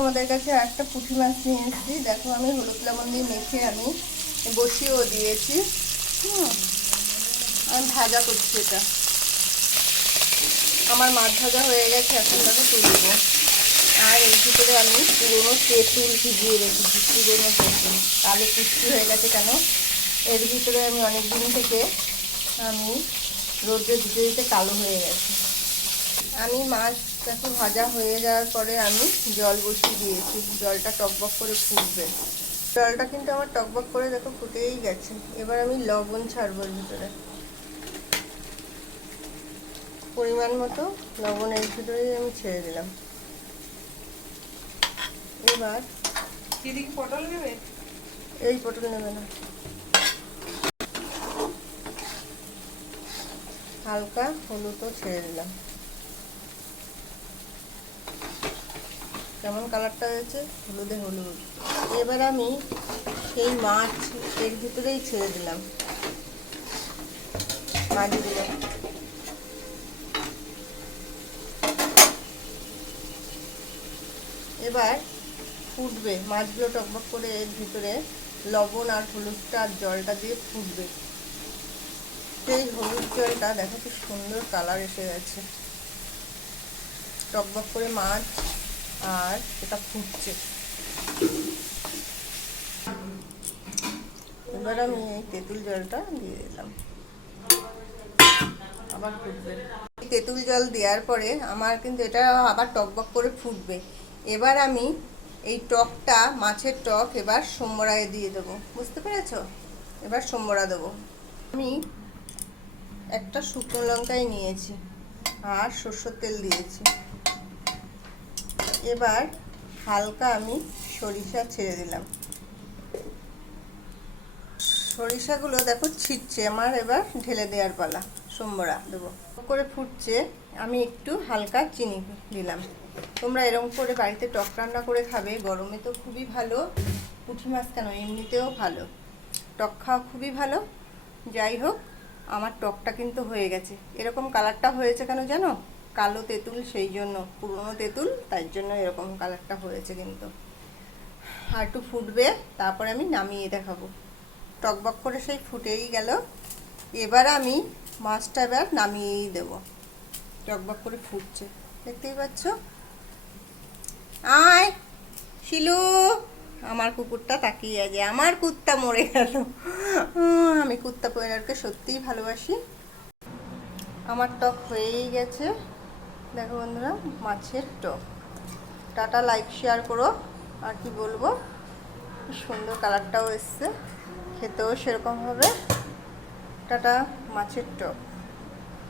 আমাদের কাছে একটা পুঁটি মাছ নিয়ে এসেছি। দেখো, আমি হলুদ লবণ দিয়ে মেখে আমি বসিয়েও দিয়েছি। হুম, আমি ভাজা করছি এটা। আমার মাছ ভাজা হয়ে গেছে, এখন দেখো তুলব। আর এর ভিতরে আমি পুরোনো তেঁতুল ভিজিয়ে রেখেছি, পুরোনো তেঁতুল। কালো কুচি হয়ে গেছে কেন? এর ভিতরে আমি অনেক দিন থেকে আমি রোদ্রে দিতে দিতে কালো হয়ে গেছে। আমি মাছ দেখো ভাজা হয়ে যাওয়ার পরে আমি জল বসিয়ে দিয়েছি। জলটা টকবক করে ফুটবে। জলটা কিন্তু আমার টকবক করে দেখো ফুটেই গেছে। এবার আমি লবণ ছাড়বো ভিতরে। পরিমাণ মতো লবণের ভিতরেই আমি ছেড়ে দিলাম। এবার পটল নেবে? এই পটল নেবে না। হালকা হলুদও ছেড়ে দিলাম। কেমন কালারটা হয়েছে? হলুদে হলুদ। এবার আমি সেই মাছ এর ভিতরেই ছেড়ে দিলাম। মাছগুলো এবার ফুটবে, মাছগুলো টকবক করে এর ভিতরে লবণ আর হলুদটা আর জলটা দিয়ে ফুটবে। সেই হলুদ জলটা, দেখো কি সুন্দর কালার এসে গেছে। টকবক করে মাছ আর এটা ফুটছে। এবার আমি এই তেঁতুল জলটা দিয়ে দিলাম। আবার ফুটবে। তেঁতুল জল দেওয়ার পরে আমার কিন্তু এটা আবার টকবক করে ফুটবে। এবার আমি এই টকটা, মাছের টক, এবার সোমরায় দিয়ে দেবো। বুঝতে পেরেছ? এবার সোমরা দেবো। আমি একটা শুকনো লঙ্কাই নিয়েছি আর সর্ষের তেল দিয়েছি। এবার হালকা আমি সরিষা ছেড়ে দিলাম। সরিষাগুলো দেখো ছিটছে, আমার এবার ঢেলে দেওয়ার পালা, সোমবরা দেবো। করে ফুটছে, আমি একটু হালকা চিনি দিলাম। তোমরা এরকম করে বাড়িতে টক রান্না করে খাবে, গরমে তো খুবই ভালো, পুঁটি মাছ কেন, এমনিতেও ভালো। টক খাওয়া খুবই ভালো, যাই হোক, আমার টকটা কিন্তু হয়ে গেছে। এরকম কালারটা হয়েছে কেন জানো? কালো তেঁতুল, সেই জন্য পুরনো তেঁতুল, তার জন্য এরকম কালারটা হয়েছে কিন্তু। আর একটু ফুটবে, তারপরে আমি নামিয়ে দেখাবো। টকবক করে সেই ফুটেই গেল। এবার আমি মাছটা এবার নামিয়েই দেবো। টকবক করে ফুটছে, দেখতেই পাচ্ছ? আয়, শিলু! আমার কুকুরটা তাকিয়ে আছে। আমার কুত্তা মরে গেল। আমি কুত্তা পরিবারকে সত্যিই ভালোবাসি। আমার টক হয়েই গেছে। দেখো বন্ধুরা, মাছের টক। টাটা লাইক শেয়ার করো। আর কি বলব সুন্দর কালারটাও এসছে। খেতেও সেরকমভাবে টাটা, মাছের টক।